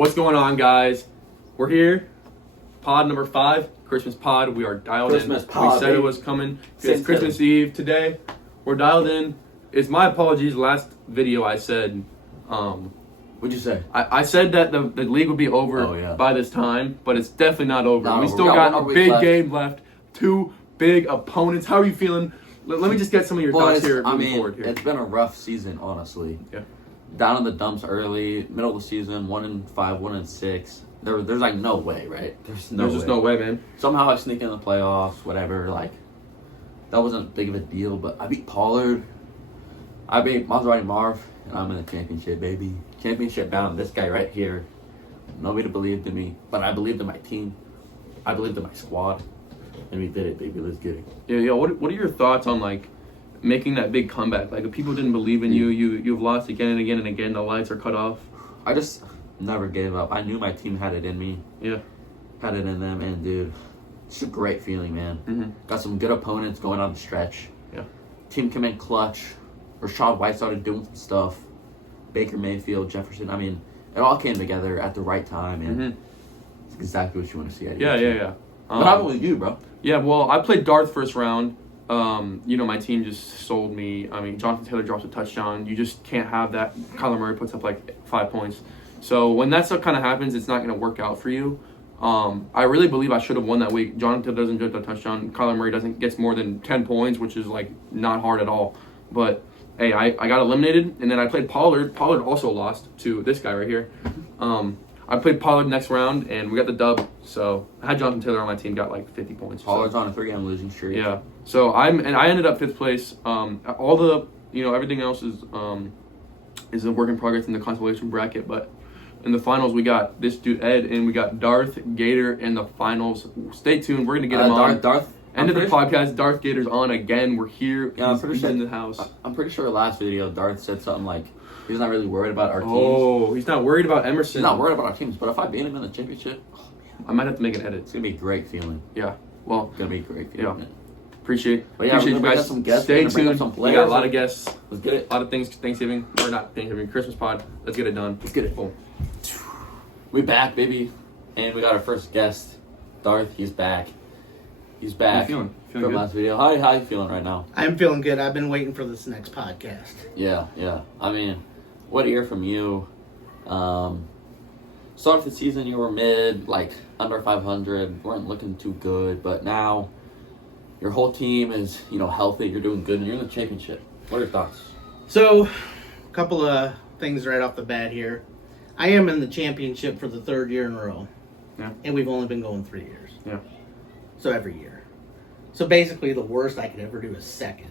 What's going on, guys? We're here. Pod number 5, Christmas pod. We are dialed Christmas in. pod, We said baby. it was coming. Same It's Christmas thing. Eve today. We're dialed in. It's my apologies. Last video I said, What'd you say? I said that the league would be over Oh, yeah. by this time, but it's definitely not over. Not we over. still We got got one a more big week left. game left. 2 big opponents. How are you feeling? Let me just get some of your thoughts here moving forward here. It's been a rough season, honestly. Yeah. Down in the dumps early, middle of the season, 1-5, 1-6. There's like no way, right? There's just no way, man. Somehow I sneak in the playoffs, whatever. Like that wasn't big of a deal, but I beat Pollard. I beat Maserati Marv, and I'm in the championship, baby. Championship bound. This guy right here. Nobody believed in me, but I believed in my team. I believed in my squad, and we did it, baby. Let's get it. Yeah. What are your thoughts on like making that big comeback? Like if people didn't believe in you, you've lost again and again and again. The lights are cut off. I just never gave up. I knew my team had it in me. Yeah. Had it in them, and dude, it's a great feeling, man. Mm-hmm. Got some good opponents going on the stretch. Yeah. Team came in clutch. Rashad White started doing some stuff. Baker Mayfield, Jefferson. I mean, it all came together at the right time, and it's exactly what you want to see out of your team. Yeah. What happened with you, bro? Yeah, well, I played Darth first round. My team just sold me. I mean, Jonathan Taylor drops a touchdown. You just can't have that. Kyler Murray puts up like 5 points. So when that stuff kind of happens, it's not going to work out for you. I really believe I should have won that week. Jonathan Taylor doesn't get the touchdown. Kyler Murray gets more than 10 points, which is like not hard at all. But hey, I got eliminated, and then I played Pollard. Pollard also lost to this guy right here. I played Pollard next round, and we got the dub. So I had Jonathan Taylor on my team, got like 50 points. Pollard's on a 3-game losing streak. Yeah. So I ended up 5th place. All the everything else is a work in progress in the consolation bracket, but in the finals we got this dude Ed, and we got Darth Gator in the finals. Stay tuned. We're gonna get him on. Darth. End of the podcast. Darth Gator's on again. We're here. Yeah, I'm pretty he's sure in the house. I'm pretty sure last video Darth said something like he's not really worried about our teams. Oh, he's not worried about Emerson. He's not worried about our teams, but if I beat him in the championship, I might have to make an edit. it's gonna be a great feeling. Yeah. Well, It's gonna be a great feeling. Yeah. appreciate But yeah, you we're gonna bring guys. up some guests. Stay We're gonna bring up tuned. some We players. got a lot of guests. Let's get it. A lot of things. Thanksgiving or not Thanksgiving? Christmas pod. Let's get it done. Let's get it. Boom. We back, baby, and we got our first guest, Darth. He's back. He's back. How you feeling? Feeling From good? last video. How you feeling right now? I'm feeling good. I've been waiting for this next podcast. Yeah. I mean, what to hear from you? Start of the season, you were mid, like under 500. Weren't looking too good, but now your whole team is, healthy. You're doing good, and you're in the championship. What are your thoughts? So, a couple of things right off the bat here. I am in the championship for the 3rd year in a row. Yeah. And we've only been going 3 years. Yeah. So every year. So basically the worst I could ever do is 2nd.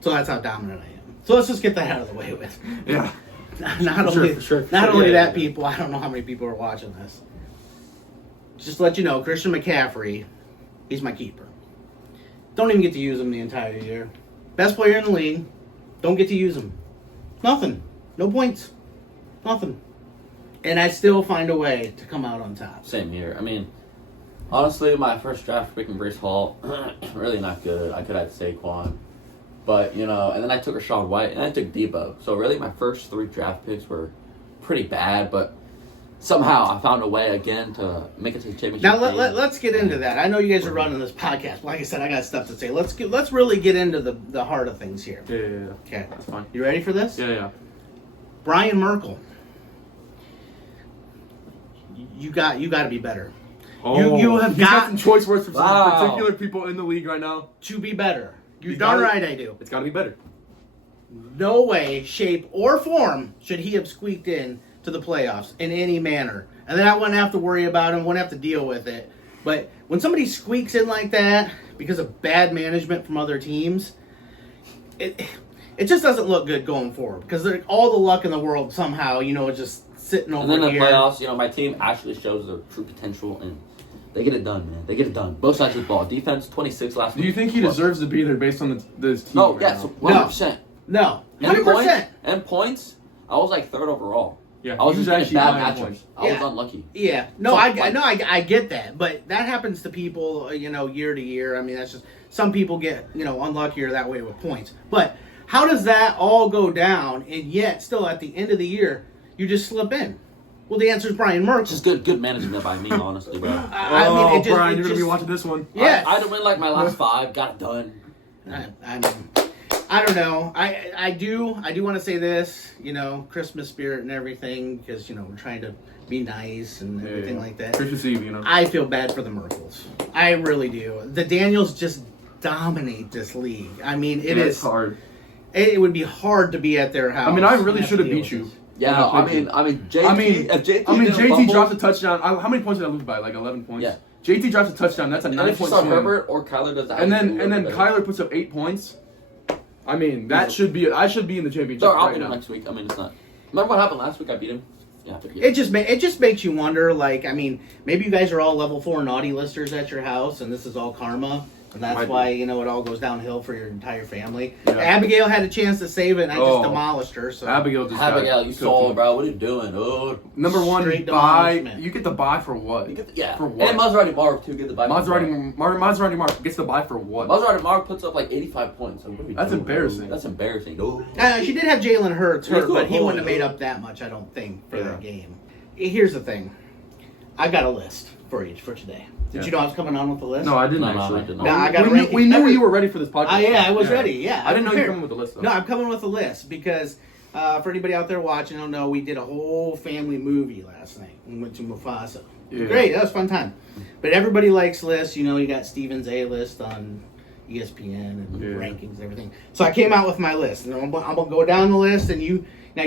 So that's how dominant I am. So let's just get that out of the way with. Yeah. Not For only sure. not only Yeah. that, people, I don't know how many people are watching this. Just to let you know, Christian McCaffrey, he's my keeper. Don't even get to use him the entire year. Best player in the league, don't get to use him. Nothing. No points. Nothing. And I still find a way to come out on top. Same here. I mean, honestly, my first draft pick in Brees Hall, really not good. I could have Saquon. But, and then I took Rashad White, and I took Debo. So really my first 3 draft picks were pretty bad, but somehow I found a way again to make it to the championship. Now game. let's get into that. I know you guys are running this podcast, but like I said, I got stuff to say. Let's really get into the heart of things here. Yeah. Okay. That's fine. You ready for this? Yeah. Brian Merkel. You got to be better. You have he's got some choice words from some Wow. particular people in the league right now. to be better. You're He's darn gotta- right I do. It's got to be better. No way, shape, or form should he have squeaked in to the playoffs in any manner. And then I wouldn't have to worry about him, wouldn't have to deal with it. But when somebody squeaks in like that because of bad management from other teams, it just doesn't look good going forward. Because all the luck in the world somehow, is just sitting over And then in the here. playoffs, my team actually shows their true potential, and they get it done, man. They get it done. Both sides of the ball. Defense, 26 last week. Do you think he deserves to be there based on this team? No, right yes, now? 100%. No, And 100%. points, I was like 3rd overall. Yeah, I was he just getting actually bad buying matchups. points. I was Yeah. unlucky. Yeah, no, So, I get that, but that happens to people, year to year. I mean, that's just some people get, unluckier that way with points. But how does that all go down, and yet still at the end of the year you just slip in? Well, the answer is Brian Merkel. It's just good management by me, honestly, bro. I mean, it just, Brian, it you're gonna be just- watching this one. Yes. I had to win like my last 5, got it done. I mean, I don't know. I do want to say this, you know, Christmas spirit and everything, because, you know, we're trying to be nice and everything like that. Christmas Eve, you know. I feel bad for the Merkles. I really do. The Daniels just dominate this league. I mean, It's hard. It would be hard to be at their house. I mean, I really and should have to deal beat with you. this. Yeah, I'm I not mean, JT. I mean, if JT, JT didn't fumble, dropped a touchdown. How many points did I lose by? Like 11 points. Yeah. JT drops a touchdown. That's a And 9 if you point saw swing. Herbert or Kyler does that, And then Kyler puts up 8 points. I mean, that should be. I should be in the championship So I'll right beat him now. next week. I mean, it's not. Remember what happened last week? I beat him. Yeah, It just makes you wonder. Like, I mean, maybe you guys are all level 4 naughty listers at your house, and this is all karma, and that's Might be. why, you know, it all goes downhill for your entire family. Yeah. Abigail had a chance to save it, and I just Oh. demolished her. So Abigail just. Abigail, you got saw, cooked. bro. What are you doing? Oh, Number one, Straight buy. demolishment. You get the buy for what? you get the, yeah. For what? And Maserati Mark too. Get the bye. Maserati Mark gets the buy for what? Maserati Mark puts up like 85 points. Like, what are we That's doing, embarrassing. bro? That's embarrassing. Oh. she did have Jalen Hurts Yeah, hurt, cool. but he wouldn't have Oh, made yeah. up that much, I don't think, for Yeah. that game. Here's the thing. I got a list for you for today. Did Yeah. you know I was coming on with the list? No, I didn't No, no, actually. I did not. No, I got we a ranking. we knew Every- you were ready for this podcast. Yeah, I was ready. Yeah, I didn't know you were prepared. coming with the list though. No, I'm coming with a list because for anybody out there watching, don't know, we did a whole family movie last night. We went to Mufasa. Yeah. Great, that was a fun time. But everybody likes lists. You know, you got Steven's A list on ESPN and Yeah. rankings and everything. So I came out with my list, and I'm gonna go down the list, and you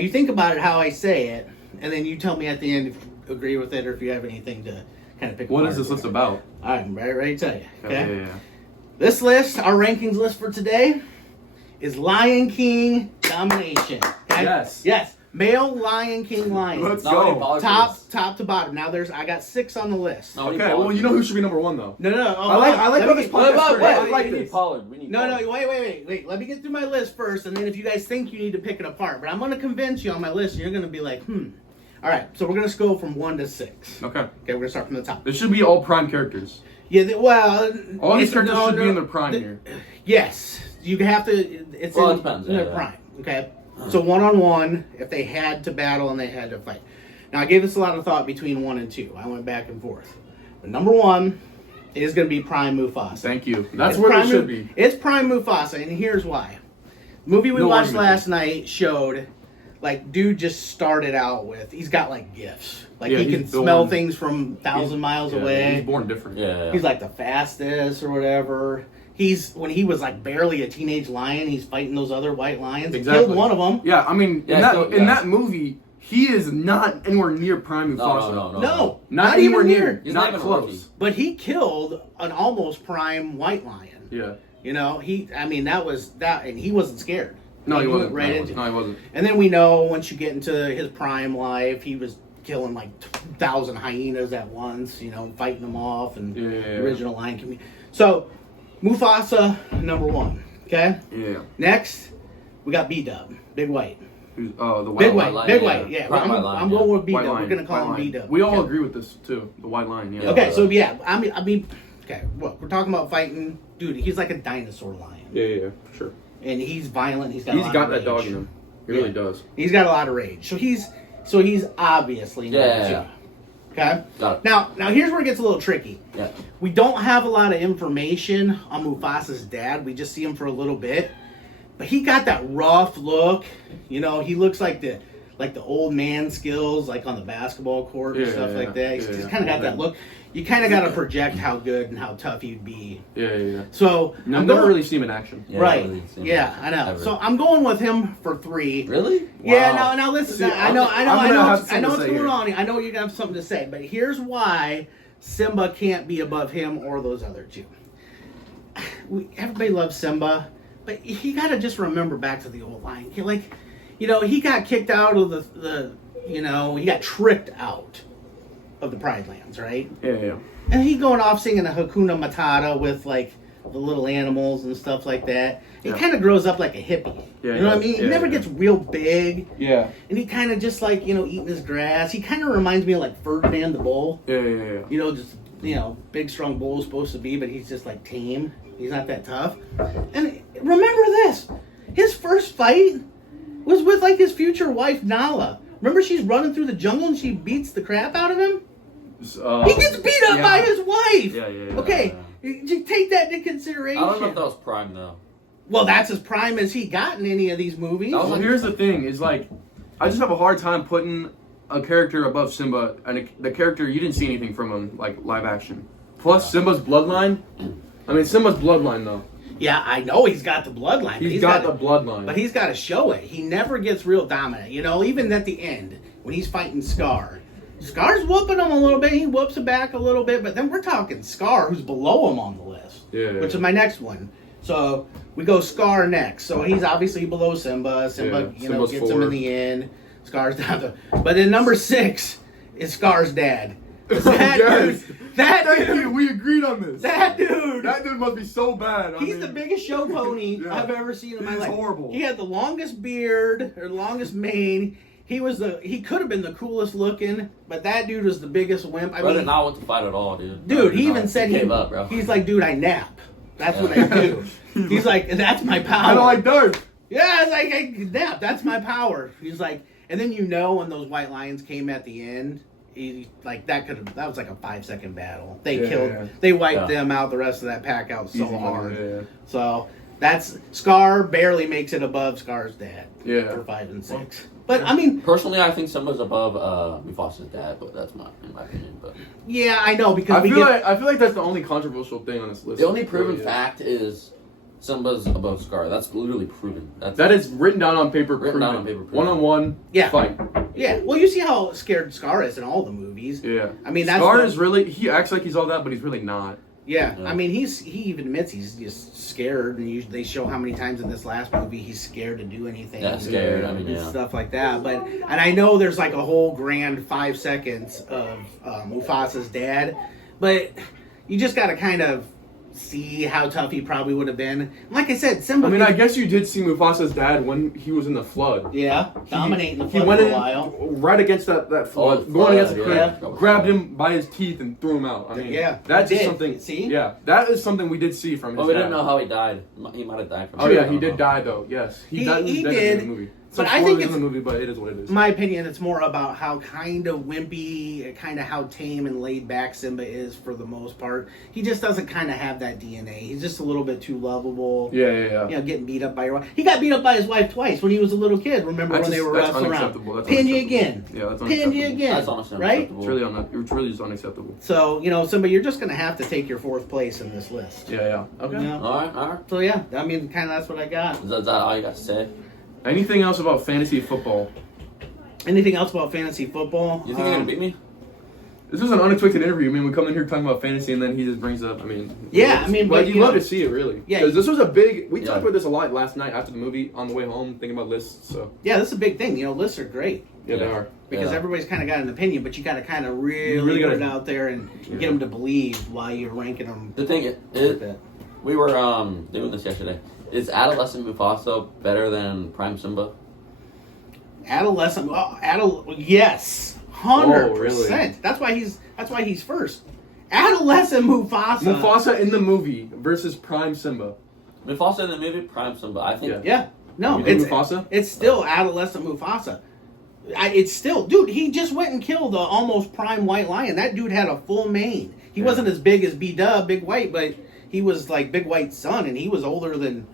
think about it how I say it, and then you tell me at the end if you agree with it or if you have anything to kind of pick. What apart is this here. list about? All right, I'm ready to tell you. Okay. Yeah. This list, our rankings list for today, is Lion King domination. Okay? Yes. Male Lion King lion. Let's No, go. he apologized. Top to bottom. Now I got 6 on the list. No, he Okay, well, apologized. you know who should be number one though. No. I like how Let me this get- podcast Wait, started. I like we need this. Pollard. We need No, Pollard. wait. Let me get through my list first, and then if you guys think you need to pick it apart, but I'm going to convince you on my list, and you're going to be like, All right, so we're going to go from 1 to 6. Okay. Okay, we're going to start from the top. This should be all prime characters. Yeah, All these it's- characters no, should be no, in their prime the- here. Yes, you have to. It's Well, in, it depends, in their yeah. prime. Okay, so 1-on-1, if they had to battle and they had to fight. Now I gave this a lot of thought between 1 and 2. I went back and forth. But number 1 is going to be Prime Mufasa. Thank you. That's It's where Prime it should be. It's Prime Mufasa, and here's why. The movie we No watched argument. last night showed, like, dude just started out with. He's got like gifts. Like Yeah, he he's can born- smell things from 1,000 miles Yeah, away. He's born different. Yeah. He's like the fastest or whatever. When he was like barely a teenage lion, he's fighting those other white lions. Exactly. He killed one of them. Yeah, I mean, Yeah, in that movie, he is not anywhere near prime Mufasa. No, Not anywhere near. He's Not not even a rookie. close. But he killed an almost prime white lion. Yeah. You know, that was that, and he wasn't scared. No, he went wasn't. right No, into. No, he wasn't. And then we know once you get into his prime life, he was killing like 1,000 hyenas at once. You know, fighting them off, and Yeah. the original Lion King. So, Mufasa number 1. Okay. Yeah. Next, we got B-Dub, Big White. Who's the white Big lion. White, Lion, Big yeah. White, yeah. Prime I'm White Lion, going with White B-Dub. lion. We're going to call White him lion. B-Dub. We all Okay. agree with this too. The white lion. Yeah. Yeah. Okay, so yeah, I mean, okay, look, we're talking about fighting. Dude, he's like a dinosaur lion. Yeah, for sure. And he's violent. He's got He's a lot got of that rage. dog in him. He Yeah. really does. He's got a lot of rage. So he's obviously number Yeah. 2. Okay? Got it. Now here's where it gets a little tricky. Yeah. We don't have a lot of information on Mufasa's dad. We just see him for a little bit. But he got that rough look. You know, he looks like the old man skills, like on the basketball court and Yeah, stuff yeah, like that. He's yeah, just yeah. kind of got that look. You kind of got to project how good and how tough he'd be. Yeah. So No, I'm never going, really seen him in action. Yeah, right. really seen Yeah, that I know. ever. So I'm going with him for 3. Really? Yeah, Wow. now listen. See, I know I'm gonna have I something know to what's say going here. on. I know you're gonna have something to say, but here's why Simba can't be above him or those other 2. Everybody loves Simba, but you got to just remember back to the old Lion King. Like, you know, he got kicked out of the you know, he got tricked out of the Pride Lands, right? Yeah. And he going off singing a Hakuna Matata with like the little animals and stuff like that. He Yeah. kind of grows up like a hippie. Yeah, you know what I yeah, mean? He yeah, never yeah. gets real big. Yeah. And he kind of just like, you know, eating his grass. He kind of reminds me of like Ferdinand the Bull. Yeah. You know, just, you know, big, strong bull is supposed to be, but he's just like tame. He's not that tough. And remember this his first fight was with like his future wife, Nala. Remember, she's running through the jungle and she beats the crap out of him. Uh, He gets beat up yeah. by his wife. Yeah. Okay, you take that into consideration. I don't know if that was Prime though. Well, that's as prime as he got in any of these movies. Well, here's the thing: is like, I just have a hard time putting a character above Simba, and the character you didn't see anything from him, like live action. Plus Simba's bloodline. I mean, Simba's bloodline though. Yeah, I know he's got the bloodline. but He's got the bloodline. But he's got to show it. He never gets real dominant. You know, even at the end when he's fighting Scar. Scar's whooping him a little bit. He whoops him back a little bit. But then we're talking Scar, who's below him on the list. Yeah. Which is my next one. So we go Scar next. So he's obviously below Simba. Simba, Simba's gets him 4. in the end. Scar's down to. But then number 6 is Scar's dad. That Yes. dude. That Thank dude. you. We agreed on this. That dude. That dude must be so bad. He's the biggest show pony Yeah. I've ever seen in my He's life. horrible. He had the longest beard or longest mane. He could have been the coolest looking, but that dude was the biggest wimp. I Bro did mean, not want to fight at all, dude. dude, he even said he gave up, bro. He's like, dude, I nap. That's what I do. He's like, that's my power. I don't like dirt. Yeah, it's like I nap. That's my power. He's like, and then when those white lions came at the end, he like that was like a 5-second battle. They wiped them out. The rest of that pack out so Easy money, hard. yeah. So that's Scar barely makes it above Scar's dad. Yeah. For 5 and 6. But I mean, Personally, I think Simba's above Mufasa's dad, but that's in my opinion. But yeah, I know because I feel like that's the only controversial thing on this list. the only proven Really is. fact is Simba's above Scar. That's literally proven. That is written down on paper. Written down on paper, proven. One-on-one. Yeah. Fight. yeah. Well, you see how scared Scar is in all the movies. Yeah. I mean, that's Scar the- is really. He acts like he's all that, but he's really not. Yeah, Yeah. I mean, he even admits he's just scared, and they show how many times in this last movie he's scared to do anything. Yeah, scared. I mean, and yeah. stuff like that. And I know there's like a whole grand 5 seconds of Mufasa's dad, but you just got to kind of see how tough he probably would have been. Like I said, Simba. I mean, I guess you did see Mufasa's dad when he was in the flood. yeah, dominating the He flood went for a in while. right against that flood, the going against the flood, cliff, yeah. grabbed him by his teeth and threw him out. I mean, Yeah, that's he just did. something. See? Yeah, that is something we did see from his But we dad. didn't know how he died. He might have died from. Oh it. yeah, I he don't did know. die though. Yes, He died in did, the movie. but Some I think spoilers it's- in the movie, but it is what it is. My opinion, it's more about how kind of wimpy, kind of how tame and laid back Simba is for the most part. He just doesn't kind of have that DNA. He's just a little bit too lovable. Yeah. You know, getting beat up by your wife. He got beat up by his wife twice when he was a little kid. Remember That's when they just- were that's wrestling around? unacceptable. That's Pinned you unacceptable. again. Yeah, that's Pinned you unacceptable. again. That's honestly right? unacceptable. It's really just unacceptable. So, Simba, you're just going to have to take your 4th place in this list. Yeah. Okay. You know? All right. So, yeah, I mean, kind of that's what I got. Is that all you got to say? Anything else about fantasy football? Anything else about fantasy football? You think you're gonna beat me? This was an unexpected interview. I mean, we come in here talking about fantasy, and then he just brings up. I mean, Yeah, I mean, but but, you you love know- to see it, really. Yeah. because this was a big. We Yeah. talked about this a lot last night after the movie on the way home, thinking about lists. So Yeah, this is a big thing. Lists are great. yeah, they Yeah. are. Because Yeah. everybody's kind of got an opinion, but you got to kind of really, really put gotta- it out there and Yeah. get them to believe why you're ranking them. The thing is, we were doing this yesterday. Is adolescent Mufasa better than Prime Simba? Adolescent, yes, 100%. Oh, really? That's why he's first. Adolescent Mufasa. Mufasa in the movie versus Prime Simba. Mufasa in the movie, Prime Simba. I think. Yeah. Yeah, no, You think it's Mufasa? It's still adolescent Mufasa. It's still, dude. He just went and killed the almost prime white lion. That dude had a full mane. He Yeah. wasn't as big as B-Dub, Big White, but he was like Big White's son, and he was older than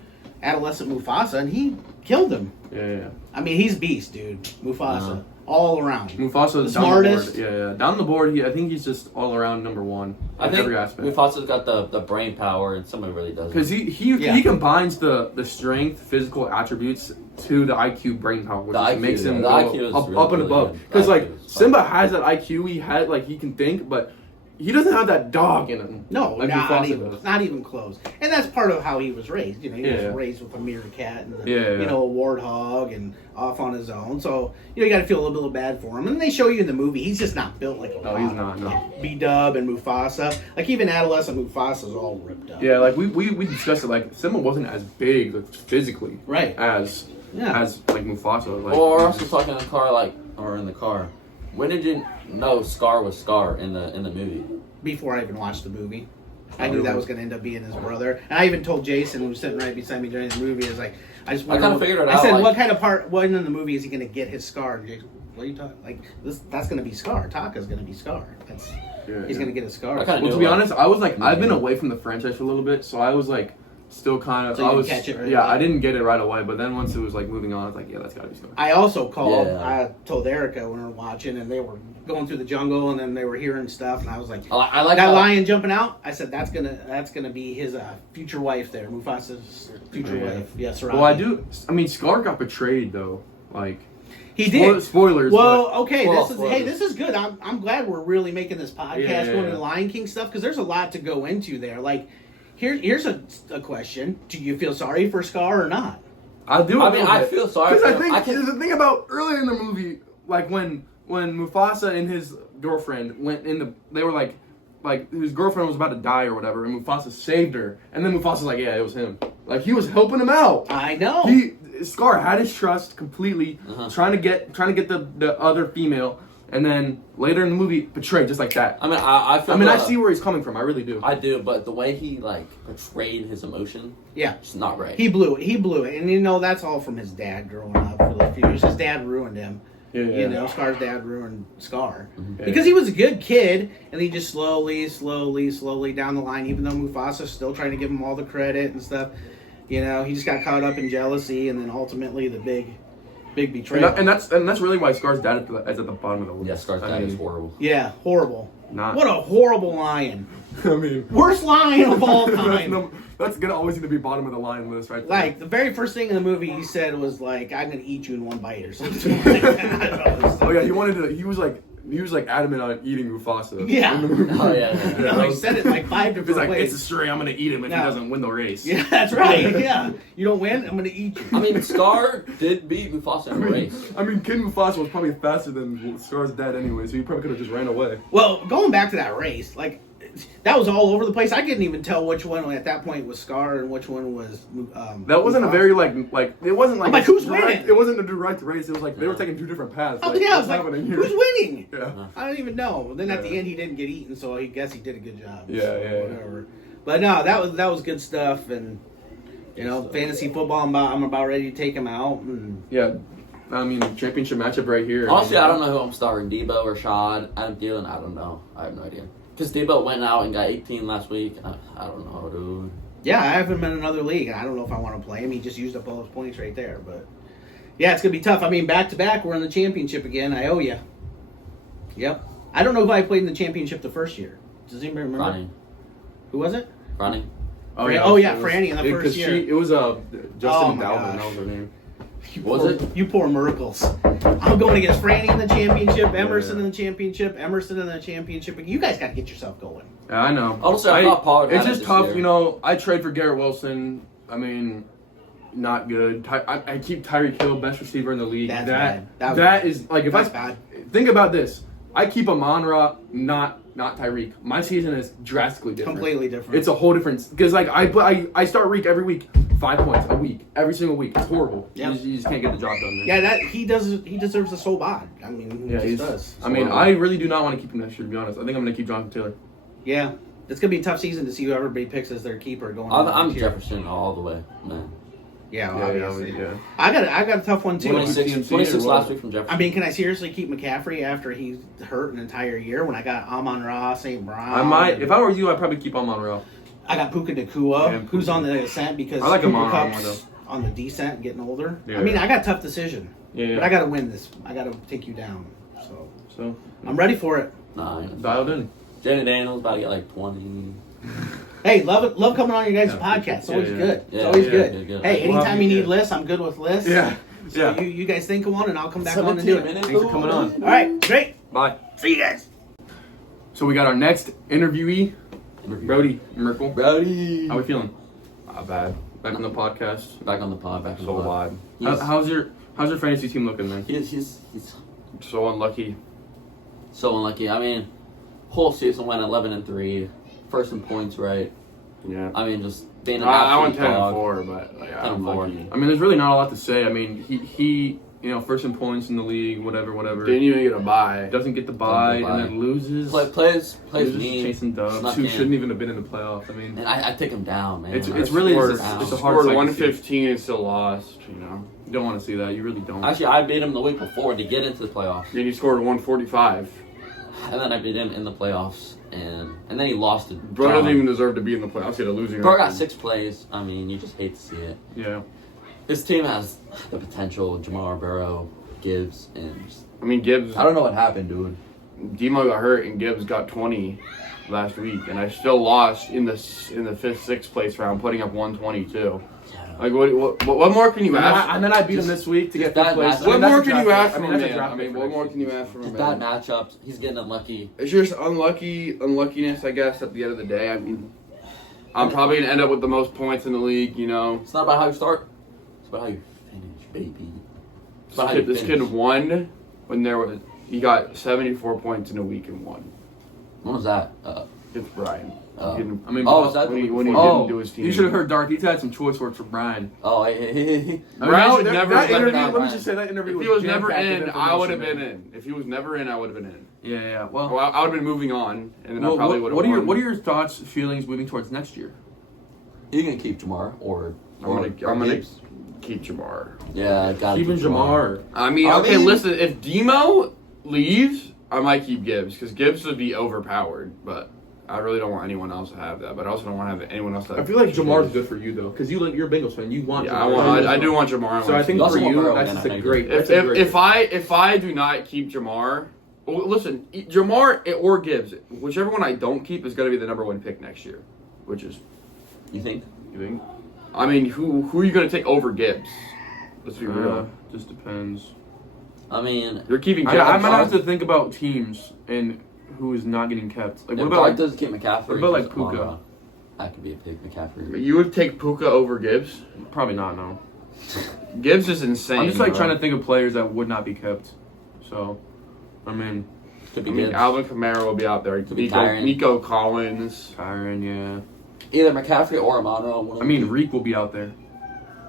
adolescent Mufasa, and he killed him. Yeah. I mean, he's beast, dude. Mufasa, all around. Mufasa's The down smartest. The board. Yeah. Down the board, I think he's just all around number one. I in think every aspect. Mufasa's got the brain power, and Simba really doesn't. Because Yeah. he combines the strength, physical attributes to the IQ, brain power, which The just IQ, makes him the go IQ is up, really, up and really above. good. Because The like IQ is Simba has that IQ, he can think, but he doesn't have that dog in him. No, like not Mufasa even, does. not even close. And that's part of how he was raised. He Yeah. was raised with a meerkat and Yeah. a warthog and off on his own. So you got to feel a little bad for him. And they show you in the movie, he's just not built like a No, he's not. No. B-Dub and Mufasa. Like even adolescent Mufasa's all ripped up. Yeah, like we discussed it. Like Simba wasn't as big like, physically Right. as Yeah. like Mufasa. Like, or else you're talking in the car, or in the car. When did you know Scar was Scar in the movie? Before I even watched the movie. I Oh, knew that really? was going to end up being his brother. And I even told Jason, who was sitting right beside me during the movie, I was like, I just I kinda figured it I out, said, like- what kind of part, when in the movie is he going to get his scar? And Jason, what are you talking? Like this? That's gonna be Scar. Taka's gonna be Scar. He's gonna get a Scar. I kinda Well, to be honest, I was like, I've been away from the franchise for a little bit, so I was like, still kind of. So you I didn't was, catch it right yeah, away? I didn't get it right away, but then once it was like moving on, I was like, yeah, that's gotta be Scar. I also called. Yeah. I told Erica when we were watching, and they were going through the jungle, and then they were hearing stuff, and I was like, I like that how- lion jumping out. I said that's gonna be his future wife there, Mufasa's future Yeah. wife. Yes, right. Well, I mean, Scar got betrayed though. Like, He did. Spoilers. Well, okay, Well, this is good. I'm glad we're really making this podcast Yeah. going to the Lion King stuff because there's a lot to go into there. Like, here's a question: do you feel sorry for Scar or not? I do. I mean, I feel sorry because for I him. think the thing about earlier in the movie, like when Mufasa and his girlfriend went in they were like his girlfriend was about to die or whatever, and Mufasa saved her, and then Mufasa's like, yeah, it was him. Like he was helping him out. I know. Scar had his trust completely, trying to get the other female, and then later in the movie betrayed just like that. I mean, I feel. I see where he's coming from. I really do. I do, but the way he like portrayed his emotion, Yeah. it's not right. He blew it, and that's all from his dad growing up for the few years. His dad ruined him. Yeah. Scar's dad ruined Scar Mm-hmm. because he was a good kid, and he just slowly down the line. Even though Mufasa's still trying to give him all the credit and stuff, he just got caught up in jealousy, and then ultimately the big betrayal. And that's really why Scar's dad is at the bottom of the list. Yeah, Scar's dad is horrible. Yeah, horrible. Not. What a horrible lion. I mean, Worst lion of all time. that's gonna always need to be bottom of the line list, right there. Like, the very first thing in the movie he said was like, I'm gonna eat you in one bite or something like that. I don't know. Oh yeah, he was like adamant on eating Mufasa. Yeah. In the movie. Oh, yeah. No, he said it like 5 He's different like, ways. it's a stray. I'm gonna eat him if he No. doesn't win the race. Yeah, that's right. Yeah. You don't win, I'm gonna eat you. I mean, Scar did beat Mufasa in the race. I mean, Kid Mufasa was probably faster than Scar's dad anyway, so he probably could have just ran away. Well, going back to that race, like, that was all over the place. I couldn't even tell which one at that point was Scar and which one was. That wasn't a Mufasa. very like it wasn't like I'm like, who's direct- winning? It wasn't a direct race. It was like they were taking two different paths. Oh Like, yeah, I what's was like, happening here? who's winning? Yeah. I don't even know. Then at the Yeah. end, he didn't get eaten, so I guess he did a good job. Yeah, So, yeah. whatever. But no, that was good stuff, and fantasy football. I'm about ready to take him out, and Yeah. I mean, championship matchup right here. Honestly, I don't know who I'm starting. Debo, Rashad, Adam Thielen. I don't know. I have no idea. Because Debo went out and got 18 last week. I don't know, dude. yeah, I have him in another league, and I don't know if I want to play him. He just used up all his points right there, but yeah, it's gonna be tough. I mean, back to back, we're in the championship again. I owe you. Yep. I don't know if I played in the championship the first year. Does anybody remember? Franny. Who was it? Franny. Oh, it was- Franny in the first 'cause year. it was Oh, Justin my Dalvin. gosh. That was her name. Was it? You poor miracles. I'm going against Franny in the championship, Emerson Yeah. in the championship, Emerson in the championship. You guys got to get yourself going. Yeah, I know. Honestly, I thought Pollard It's had it just this tough, year. I trade for Garrett Wilson. I mean, not good. I keep Tyreek Hill, best receiver in the league. That's bad. That is like if That's I bad. think about this. I keep Amon-Ra, not Tyreek. My season is drastically different. Completely different. It's a whole different because like I start Reek every week, 5 points a week, every single week. It's horrible. Yep. You just can't get the job done. Man. Yeah, that he deserves a soul bod. I mean, Yeah, he he's. just does. I mean, I really do not want to keep him next year. To be honest, I think I'm going to keep Jonathan Taylor. Yeah, it's gonna be a tough season to see who everybody picks as their keeper going. I'm next year. Jefferson all the way, man. Yeah, Yeah, obviously. yeah. I got a tough one too. What do you 26, TMC 26 or last what? week from Jefferson. I mean, can I seriously keep McCaffrey after he's hurt an entire year? When I got Amon-Ra, St. Brown, I might. If I were you, I'd probably keep Amon-Ra. I got Puka Nacua, Yeah, who's on the ascent because I like Cooper Amon-Ra more, Kupp's on the descent and getting older. Yeah. I mean, I got a tough decision, Yeah. but I got to win this. I got to take you down. So So I'm ready for it. Nah, dialed in. Jaden Daniels about to get like 20. Hey, love coming on your guys' Yeah. podcast. It's always Yeah, good. yeah. It's always Yeah, good. good. Hey, We'll have anytime you- you need yeah. lists, I'm good with lists. Yeah. So Yeah. you guys think of one, and I'll come back on and do it. minutes. Thanks for coming on. All right, great. Bye. See you guys. So we got our next interviewee, Brody Merkel. Brody. How we feeling? Not bad. Back on the podcast. Back on the pod. Back on So the pod. bad. He's- How's your fantasy team looking, man? He's So unlucky. so unlucky. I mean, whole season went 11-3, first in points, right? Yeah. I mean, just being an I went absolute dog. 10-4, but like, 10-4. I mean, there's really not a lot to say. I mean, first in points in the league, whatever. Didn't even get a bye. Doesn't get the bye, bye. and then loses. Plays loses mean. chasing Dubs, Snuck who in. shouldn't even have been in the playoffs. I mean, And I take him down, man. It's I really scored it's down. a hard Scored sight to 115 and still lost. You know. you don't want to see that. You really don't. Actually, I beat him the week before to get into the playoffs, Then he scored 145. and then I beat him in the playoffs, and then he lost it. Bro doesn't even deserve to be in the playoffs. He had a losing Bro record. got 6 plays. I mean, you just hate to see it. Yeah. His team has the potential. Jamar Burrow, Gibbs, and just, I mean, Gibbs. I don't know what happened, dude. Demo got hurt and Gibbs got 20 last week, and I still lost in the 5th, 6th place round, putting up 122. Like what more can you ask? And then I beat him this week to get that fifth place. match- I mean, What that's more a can draft you pick. ask from a that's a man? draft I pick mean, for what next more year. can you ask from a Just bad man? matchups. He's getting unlucky. It's just unluckiness, I guess. At the end of the day, I mean, I'm probably gonna end up with the most points in the league. You know, It's not about how you start. It's about how you finish, baby. It's about how you this kid finish. won when he got 74 points in a week and won. When was that? It's Brian. Oh. He didn't- I mean, Oh, is that when he before? didn't do his team. You should have heard Dark. He's had some choice words for Brian. Oh, I mean, Brian should that- never that let interview. that Let me just say that interview If he was never jam-packed with in, I would have information, been man. in. If he was never in, I would have been in. Yeah. Well, I would have been moving on, and then I probably would have. what are your thoughts, feelings moving towards next year? You gonna keep Jamar or I'm gonna Gibbs? keep Jamar. Yeah, gotta Even keep Jamar. I mean, I okay, mean- listen. If Demo leaves, I might keep Gibbs because Gibbs would be overpowered. But I really don't want anyone else to have that. But I also don't want to have anyone else to. I feel like Jamar's good for you though, because you're a Bengals fan. You want. Yeah, Jamar. I do want Jamar. So I think You also for want you, Burrow that's again, just I a know great. you That's a great. If I do not keep Jamar, well, listen, Jamar or Gibbs, whichever one I don't keep is going to be the number 1 pick next year, which is You think? you think. I mean, who are you going to take over Gibbs? Let's be real. Just depends. I mean, You're keeping. I Jalen might have Carter. to think about teams and who is not getting kept. Like if what Dark about doesn't keep McCaffrey, what about, like, he's long Puka? run. That could be a pick, McCaffrey. You would take Puka over Gibbs. probably not? No. Gibbs is insane. I'm just like bro. trying to think of players that would not be kept. So, I mean, Could I be mean, good. Alvin Kamara will be out there. Could be Tyron. Nico Collins. Kyron, yeah. Either McCaffrey or Amano. one of I mean, them. Reek will be out there.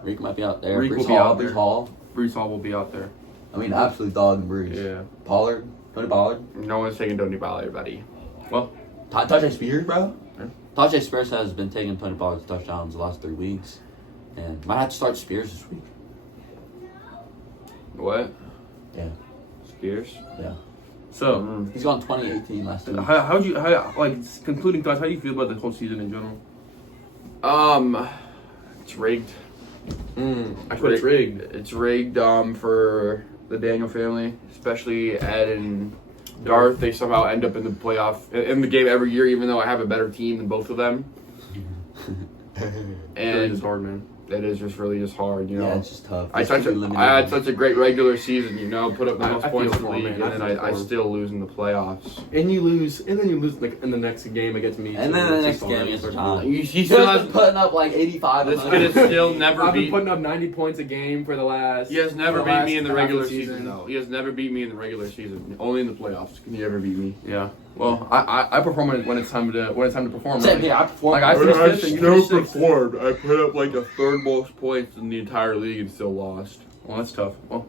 Reek might be out there. Reek Brees will be Hall, out there. Brees Hall. Brees Hall will be out there. I mean, absolute dog and Brees. Yeah. Pollard, Tony Pollard. No one's taking Tony Ballard, buddy. Tajay Spears, bro. Yeah. Tajay Spears has been taking Tony Pollard's touchdowns the last 3 weeks, and might have to start Spears this week. What? Yeah. Spears? Yeah. So, He's gone 2018 last 2 weeks. like concluding thoughts? How do you feel about the whole season in general? It's rigged. I feel it's rigged. It's rigged for the Daniel family, especially Ed and Darth. They somehow end up in the playoff in the game every year, even though I have a better team than both of them. It's And hard, man. it is just really just hard, you know. Yeah, it's just tough. I It's gonna be had eliminated. such a great regular season, you know, put up the most I points in feel the for him, league, man. and I then feel I for him. still lose in the playoffs. And you lose, and then you lose like in the next game against me. And too. then the It's next just game hard. against Tom. He He's still been has. putting up like 85. This kid has still never I've been beat. putting up 90 points a game for the last. He has never the beat last me in the half regular of the season, though. He has never beat me in the regular season. Only in the playoffs can he ever beat me. Yeah. Well, I perform when it's time to perform. Same really. here. I performed. Like, I finished fifth and you finished sixth. performed. I put up like the 3rd most points in the entire league and still lost. Well, that's tough. Well,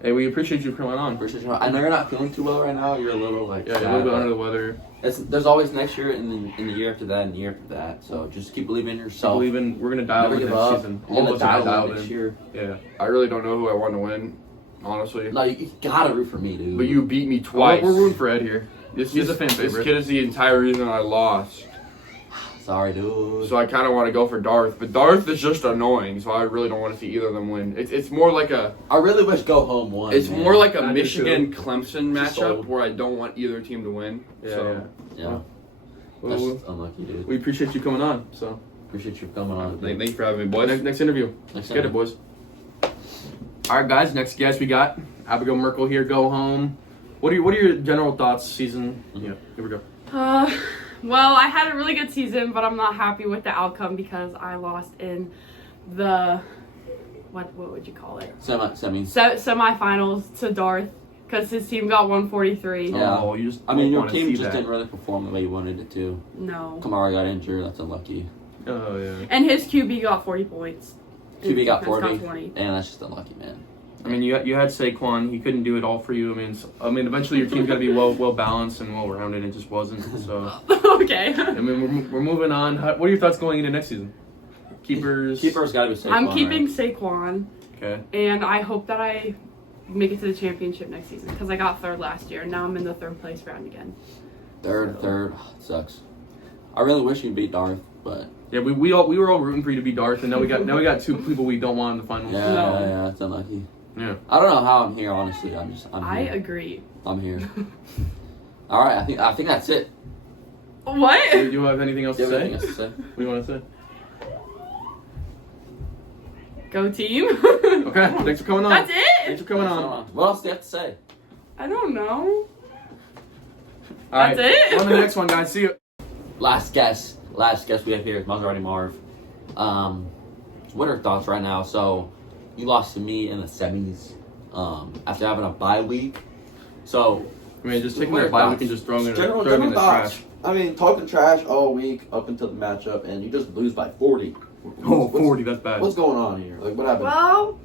hey, we appreciate you coming on. I know you're not feeling too well right now. You're a little like Yeah, you're a sad, little bit but under the weather. there's always next year and the year after that and the year after that. So just keep believing in I yourself. believe in we're gonna dial Never in give next up. season. You're All of gonna us are dial dialed in next in. year. Yeah. I really don't know who I want to win, honestly. No, you gotta root for me, dude. But you beat me twice. We're rooting for Ed here. This He's is a fan This favorite. kid is the entire reason I lost. Sorry, dude. So I kind of want to go for Darth, but Darth is just annoying. So I really don't want to see either of them win. It's more like a I really wish Go Home won. it's man. more like a I do Michigan Clemson Just matchup sold. where I don't want either team to win. Yeah, so Yeah. Well, That's well, just unlucky, dude. we appreciate you coming on. So Appreciate you coming on. thank you for having me, boys. next interview. Next Get it, time. boys. All right, guys. Next guest we got Abigail Merkel here. Go home. What are your general thoughts? Season. Mhm. Yeah. Here we go. Well, I had a really good season, but I'm not happy with the outcome because I lost in the what would you call it? Semis. Semifinals to Darth because his team got 143. Yeah. Oh, you just. I mean, don't your wanna team see just that. didn't really perform the way you wanted it to. No. Kamara got injured. That's unlucky. Oh yeah. And his QB got 40 points. QB got Defense 40, 20. and that's just unlucky, man. I mean, you had Saquon. He couldn't do it all for you. I mean, eventually your team's got to be well balanced and well rounded. It just wasn't. So Okay. I mean, we're moving on. What are your thoughts going into next season? Keepers. Keeper's got to be Saquon. I'm keeping right? Saquon, Okay. and I hope that I make it to the championship next season because I got third last year. And now I'm in the third place round again. Third. Sucks. I really wish you beat Darth, but Yeah, we were all rooting for you to be Darth, and now we got two people we don't want in the finals. yeah, it's unlucky. Yeah. I don't know how I'm here, honestly. I'm I here. agree. I'm here. All right, I think that's it. What? Do you have anything else Do to you say? have anything else to say? What do you want to say? Go team. Okay, thanks for coming on. That's it. Thanks for coming on. What else do you have to say? I don't know. All right, That's it? on to the next one, guys. See you. Last guest we have here is Maserati Marv. What are your thoughts right now? So, you lost to me in the semis after having a bye week. So, I mean, just taking what are that your bye, we thoughts? can just throw him in, General throw him in the thoughts. trash. I mean, talking trash all week up until the matchup, and you just lose by 40. Oh, 40, that's bad. What's going on here? Like, what happened? Well,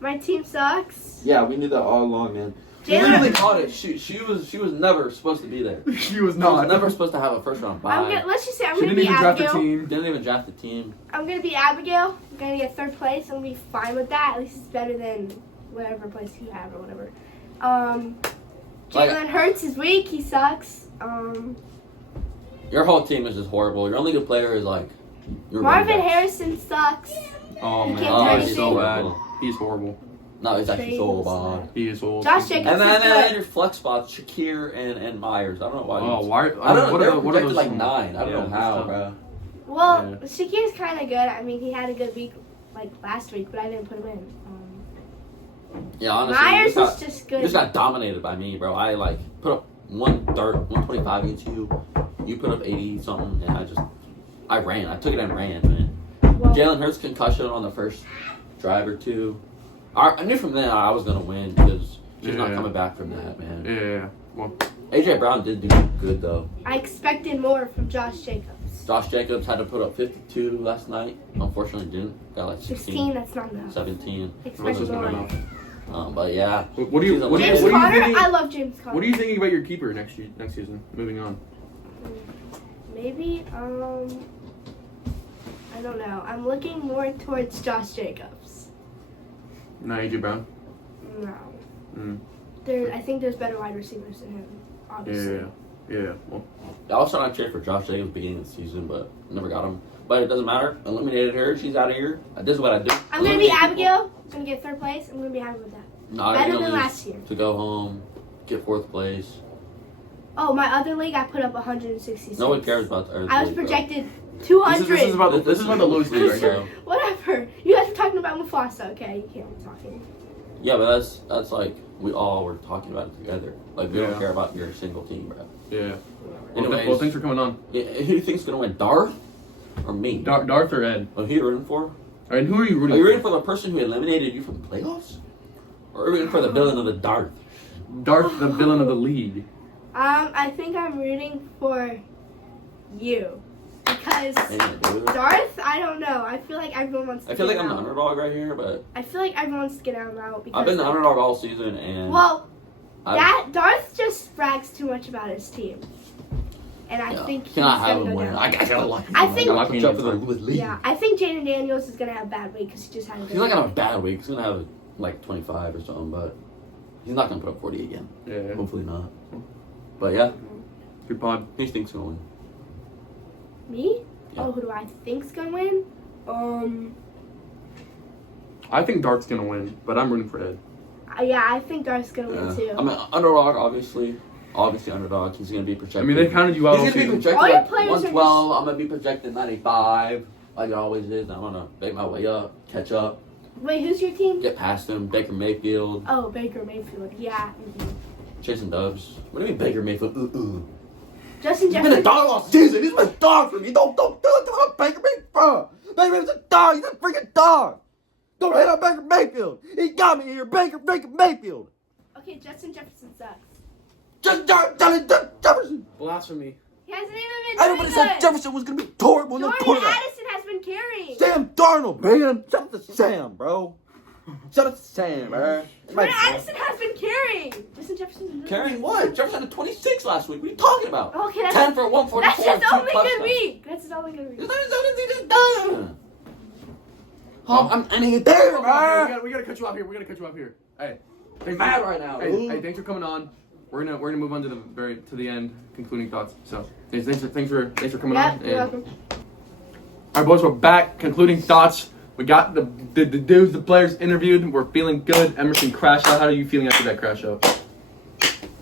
my team sucks. Yeah, we knew that all along, man. you literally Jalen, caught it. She was never supposed to be there. She was She was not. never supposed to have a first round bye. let's just say I'm She gonna didn't be even draft the Abigail. team. Didn't even draft the team. I'm gonna be Abigail. I'm gonna get third place. I'm gonna be fine with that. At least it's better than whatever place you have or whatever. Like- Jalen Hurts is weak. He sucks. Your whole team is just horrible. Your only good player is like your Marvin running backs. Harrison sucks. Oh, He man. can't do Oh, anything. he's so bad. He's horrible. No, he's actually so bad. He is old. Josh Jacobs And then, is and then good. your flex spots, Shakir and Myers. I don't know why. Oh, why? I don't know. They're what are projected those like from? 9. I don't Yeah, know that's how, tough. bro. Well, Yeah. Shakir's kind of good. I mean, he had a good week like last week, but I didn't put him in. Yeah, honestly, Myers you is just got, just you good. just got dominated by me, bro. I like put up 125 against you. You put up 80 something, and I ran. I took it and ran, man. Well, Jalen Hurts concussion on the first drive or two. I knew from then I was gonna win because she's not Yeah. coming back from that, man. Yeah. Well, AJ Brown did do good though. I expected more from Josh Jacobs. Josh Jacobs had to put up 52 last night. Unfortunately, didn't. Got like 16, that's not enough. 17. that's Expected just not more. enough. But yeah. What do you? James What do you? James What are you Conner? thinking? I love James Conner. What are you thinking about your keeper next season? Moving on. Maybe, I don't know. I'm looking more towards Josh Jacobs. No, AJ Brown. No. Mm. I think there's better wide receivers than him, obviously. Yeah. Well, I was trying to trade for Josh Jacobs beginning of the season, but never got him. But it doesn't matter. Eliminated her. She's out of here. This is what I do. I'm going to be Eliminate people. Abigail. I'm going to get third place. I'm going to be happy with that. Not Better gonna than lose last year. to go home, get 4th place. Oh, my other league, I put up 166. No one cares about the Earth I was League, bro. projected 200. this is about the lowest league right now. Whatever. You guys were talking about Mufasa. Okay, you can't be talking. Yeah, but that's like we all were talking about it together. Like we Yeah. don't care about your single team, bro. Yeah. Anyways, Well, thanks for coming on. yeah, who do you think's gonna win, Darth or me? Darth or Ed? Who are you rooting for? And who are you rooting Are you for? rooting for the person who eliminated you from the playoffs, or are you rooting for the villain of the Darth? Darth, the villain of the league. I think I'm rooting for you. Because Yeah, dude. Darth, I don't know. I feel like everyone wants to I feel like get I'm the out. underdog right here, but I feel like everyone wants to get out because I've been the underdog all season, and Well, I've- Darth just brags too much about his team. And I yeah, think he's cannot have gonna him go win. down. I gotta like him. I think- I gotta put you up for the Lewis League. Yeah, I think Jaden Daniels is gonna have a bad week because he just had a good He's not week. gonna have a bad week. He's gonna have like 25 or something, but he's not gonna put up 40 again. Yeah. Hopefully not. But yeah, Good pod. who do you think's gonna win? Me? Yeah. Oh, who do I think's gonna win? I think Darth's gonna win, but I'm rooting for Ed. Yeah, I think Darth's gonna win too. I mean, underdog, obviously. Obviously, underdog. He's gonna be projected. I mean, they counted you out all He's gonna be season. projected All your like players are 112. I'm gonna be projected 95, like it always is. I'm gonna make my way up, catch up, Wait, who's your team? get past him. Baker Mayfield, Oh, Baker Mayfield. Yeah. chasing Dubs. What do you mean Baker Mayfield? Justin He's been a Jefferson. dog all season. He's been a dog for me. Don't do it to Baker Mayfield. Baker Mayfield's a dog. He's a freaking dog. Don't hate on Baker Mayfield. He got me here. Baker Mayfield. Okay, Justin Jefferson sucks. Just Jefferson. Blasphemy. He hasn't even been Everybody doing said good. Jefferson was gonna be horrible in the Jordan quarterback. Addison has been carrying. Sam Darnold, man. Shout out to Sam, bro. Shout out to Sam, bro. Brandon Addison has been carrying. Justin Jefferson. Carrying what? Jefferson had 26 last week. What are you talking about? Okay, that's 10 for 144. that's just two only good touchdowns. week. That's just only good week. It's not anything just done. Oh, I'm ending it there, bro. We gotta cut you off here. Hey, I'm mad right now. Hey, thanks for coming on. We're gonna move on to the end, concluding thoughts. So, thanks for coming Yeah, on. you're welcome. All right, boys, we're back. Concluding thoughts. We got the dudes, the players interviewed. We're feeling good. Emerson crashed out. How are you feeling after that crash out?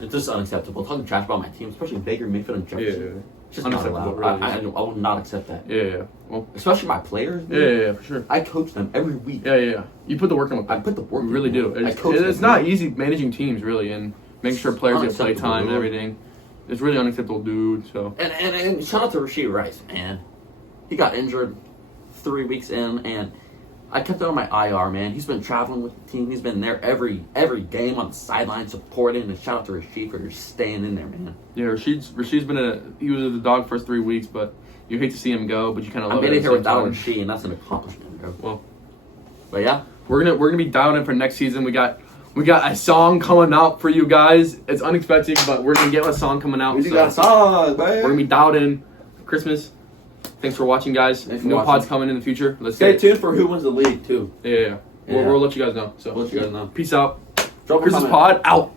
It's just unacceptable. Talking trash about my team, especially Baker Mayfield and Jefferson. It's just not Unacceptable, allowed. really. I will not accept that. Yeah. Well, Especially my players. yeah, dude. for sure. I coach them every week. Yeah. You put the work in with I them. put the work. We really in. do. I It's coach them. not easy managing teams, really, and making sure players get play Unacceptable, time and dude. everything. It's really unacceptable, dude. So. And shout out to Rashid Rice, man. He got injured 3 weeks in, and I kept it on my IR, man. He's been traveling with the team. He's been there every game on the sideline supporting. And shout out to Rashid for just staying in there, man. Yeah, Rashid's been he was the dog first 3 weeks, but you hate to see him go, but you kind of I love made it it at here the same without time. Rashid, and that's an accomplishment, bro. Well, But yeah, we're gonna be dialed in for next season. We got a song coming out for you guys. It's unexpected, but we're gonna get a song coming out. We so got a song, we're man. gonna be dialed in for Christmas. Thanks for watching, guys. Thanks for New watching. pods coming in the future. Let's stay get it. tuned for who wins the league too. Yeah. Yeah. We'll let you guys know. So We'll let you guys know. peace out. Drop a Christmas comment. pod out.